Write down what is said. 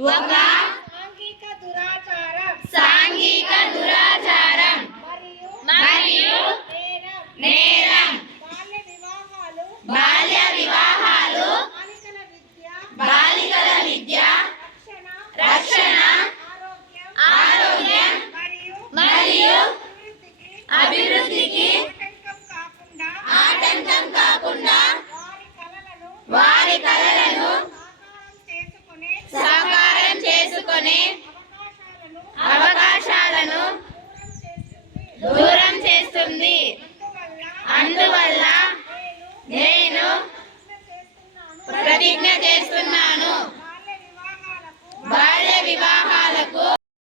ఒక సాంఘిక దురాచారం మరియు నేరం బాల్య వివాహాలు బాలికల విద్య రక్షణ ఆరోగ్యం మరియు అభివృద్ధి